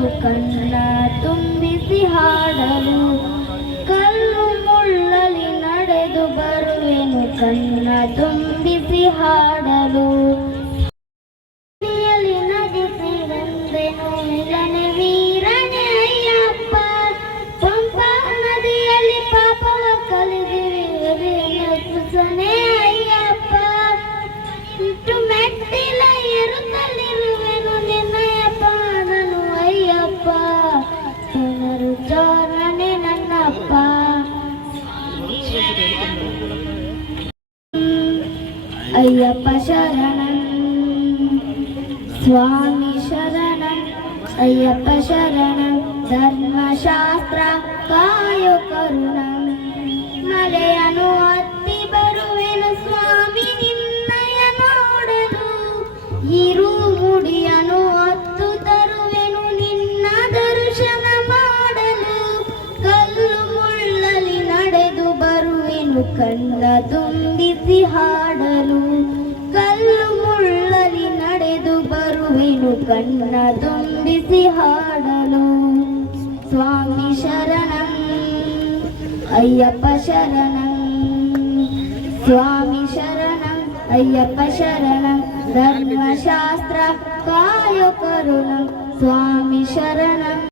ಬರುವೆನು ಕಣ್ಣ ತುಂಬಿಸಿ ಹಾಡಲು, ಕಲ್ಲು ಮುಳ್ಳಲಿ ನಡೆದು ಬರುವೆನು ಕಣ್ಣ ತುಂಬಿಸಿ ಹಾಡಲು. ನಗಿಸಿ ಬಂದೆನು ಇಲ್ಲನೆ ವೀರನೇ ಅಯ್ಯಪ್ಪ, ಪಂಪಾ ನದಿಯಲ್ಲಿ ಪಾಪವ ಕಲಿದಿರುವೆ ನೆಚ್ಚುಸನೆ ಅಯ್ಯಪ್ಪ. ಇಟ್ಟು ಮೆಟ್ಟಿಲ ಏರುತ್ತಲಿರುವೆನು ನಿನ್ನಯ ಪಾದನು ಅಯ್ಯಪ್ಪ, ಪುನರುಚ್ಚಾರಣೆ ನನ್ನಪ್ಪ. ಅಯ್ಯಪ್ಪ ಶರಣಂ ಸ್ವಾಮಿ ಶರಣಂ, ಅಯ್ಯಪ್ಪ ಶರಣಂ ಧರ್ಮಶಾಸ್ತ್ರ ಕಾಯೋ ಕರುಣಂ. ಮಲೆಯನು ಹತ್ತಿ ಬರುವೆನು ಸ್ವಾಮಿ ನಿನ್ನಯ ನೋಡಲು, ಇರುಮುಡಿಯನು ಹೊತ್ತು ತರುವೆನು ನಿನ್ನ ದರ್ಶನ ಮಾಡಲು. ಕಲ್ಲು ಮುಳ್ಳಲಿ ನಡೆದು ಬರುವೆನು ಕಣ್ಣ ತುಂಬಿಸಿ ಹಾಡಲು, ಕಲ್ಲು ಮುಳ್ಳಲಿ ನಡೆದು ಬರುವೆನು ಕಣ್ಣ ತುಂಬಿಸಿ ಹಾಡಲು. ಸ್ವಾಮಿ ಶರಣಂ ಅಯ್ಯಪ್ಪ ಶರಣಂ, ಸ್ವಾಮಿ ಶರಣಂ ಅಯ್ಯಪ್ಪ ಶರಣಂ ಧರ್ಮಶಾಸ್ತ್ರ ಕಾಯೋ ಕರುಣಂ. ಸ್ವಾಮಿ ಶರಣಂ.